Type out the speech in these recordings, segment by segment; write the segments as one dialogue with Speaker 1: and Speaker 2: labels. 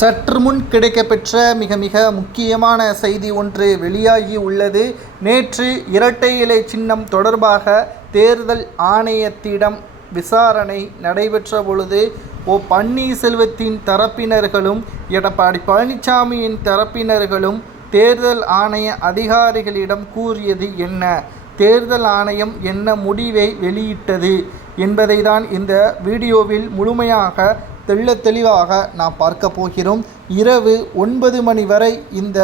Speaker 1: சற்று முன் கிடைக்கப்பெற்ற மிக மிக முக்கியமான செய்தி ஒன்று வெளியாகி உள்ளது. நேற்று இரட்டை இலை சின்னம் தொடர்பாக தேர்தல் ஆணையத்திடம் விசாரணை நடைபெற்ற பொழுது ஓ பன்னீர்செல்வத்தின் தரப்பினர்களும் எடப்பாடி பழனிசாமியின் தரப்பினர்களும் தேர்தல் ஆணைய அதிகாரிகளிடம் கூறியது என்ன? தேர்தல் ஆணையம் என்ன முடிவை வெளியிட்டது என்பதை தான் இந்த வீடியோவில் முழுமையாக தெள்ள தெளிவாக நாம் பார்க்க போகிறோம். இரவு ஒன்பது மணி வரை இந்த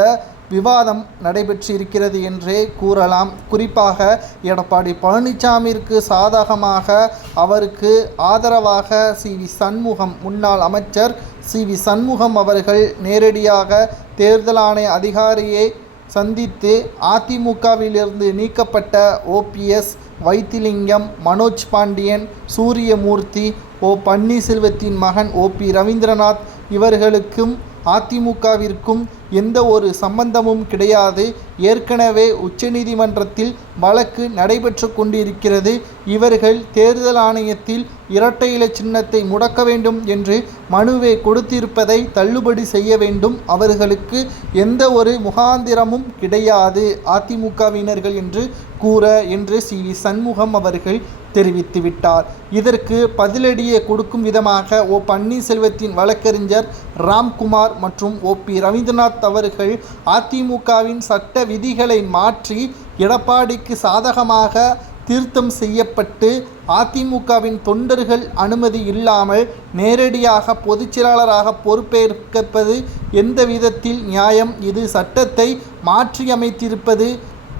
Speaker 1: விவாதம் நடைபெற்றிருக்கிறது என்றே கூறலாம். குறிப்பாக எடப்பாடி பழனிசாமிற்கு சாதகமாக அவருக்கு ஆதரவாக சி. வி. சண்முகம் முன்னாள் அமைச்சர். சி. வி. சண்முகம் அவர்கள் நேரடியாக தேர்தல் ஆணைய அதிகாரியை சந்தித்து அதிமுகவிலிருந்து நீக்கப்பட்ட ஓபிஎஸ் வைத்திலிங்கம் மனோஜ் பாண்டியன் சூரியமூர்த்தி ஓ பன்னீர்செல்வத்தின் மகன் ஓ பி ரவீந்திரநாத் இவர்களுக்கும் அதிமுகவிற்கும் எந்த ஒரு சம்பந்தமும் கிடையாது. ஏற்கனவே உச்சநீதிமன்றத்தில் வழக்கு நடைபெற்று கொண்டிருக்கிறது. இவர்கள் தேர்தல் ஆணையத்தில் இரட்டை இலை சின்னத்தை முடக்க வேண்டும் என்று மனுவை கொடுத்திருப்பதை தள்ளுபடி செய்ய வேண்டும். அவர்களுக்கு எந்த ஒரு முகாந்திரமும் கிடையாது அதிமுகவினர்கள் என்று கூற என்று சி. வி. சண்முகம் அவர்கள் தெரிவித்துவிட்டார் இதற்கு பதிலடியை கொடுக்கும் விதமாக ஓ. பன்னீர்செல்வத்தின் வழக்கறிஞர் ராம்குமார் மற்றும் ஓ. பி. ரவீந்திரநாத் அவர்கள் அதிமுகவின் சட்ட விதிகளை மாற்றி எடப்பாடிக்கு சாதகமாக திருத்தம் செய்யப்பட்டு அதிமுகவின் தொண்டர்கள் அனுமதி இல்லாமல் நேரடியாக பொதுச்செயலாளராக பொறுப்பேற்கப்பது எந்த விதத்தில் நியாயம்? இது சட்டத்தை மாற்றியமைத்திருப்பது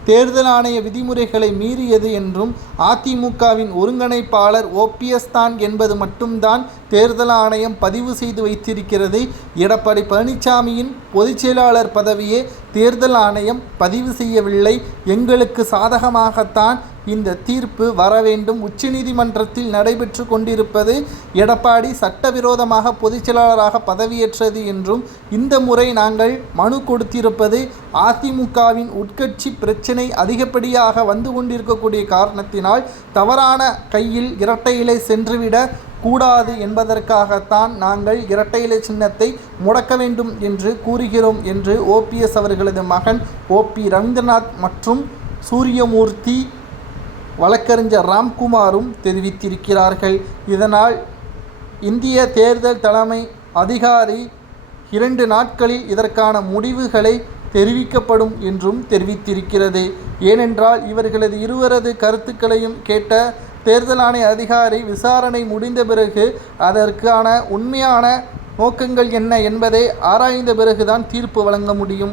Speaker 1: தேர்தல் ஆணைய விதிமுறைகளை மீறியது என்றும் அதிமுகவின் ஒருங்கிணைப்பாளர் ஓபிஎஸ் தான் என்பது மட்டும்தான் தேர்தல் ஆணையம் பதிவு செய்து வைத்திருக்கிறது. எடப்பாடி பழனிசாமியின் பொதுச் செயலாளர் பதவியே தேர்தல் ஆணையம் பதிவு செய்யவில்லை. எங்களுக்கு சாதகமாகத்தான் இந்த தீர்ப்பு வர வேண்டும். உச்சநீதிமன்றத்தில் நடைபெற்று கொண்டிருப்பது எடப்பாடி சட்டவிரோதமாக பொதுச் செயலாளராக பதவியேற்றது என்றும் இந்த முறை நாங்கள் மனு கொடுத்திருப்பது அதிமுகவின் உட்கட்சி பிரச்சினை அதிகப்படியாக வந்து கொண்டிருக்கக்கூடிய காரணத்தினால் தவறான கையில் இரட்டையிலே சென்றுவிட கூடாது என்பதற்காகத்தான் நாங்கள் இரட்டை இலை சின்னத்தை முடக்க வேண்டும் என்று கூறுகிறோம் என்று ஓபிஎஸ் அவர்களது மகன் ஓபி ரவீந்திரநாத் மற்றும் சூரியமூர்த்தி வழக்கறிஞர் ராம்குமாரும் தெரிவித்திருக்கிறார்கள். இதனால் இந்திய தேர்தல் தலைமை அதிகாரி இரண்டு நாட்களில் இதற்கான முடிவுகளை தெரிவிக்கப்படும் என்றும் தெரிவித்திருக்கிறது. ஏனென்றால் இவர்களது இருவரது கருத்துக்களையும் கேட்ட தேர்தல் ஆணைய அதிகாரி விசாரணை முடிந்த பிறகு அதற்கான உண்மையான நோக்கங்கள் என்ன என்பதை ஆராய்ந்த பிறகுதான் தீர்ப்பு வழங்க முடியும்.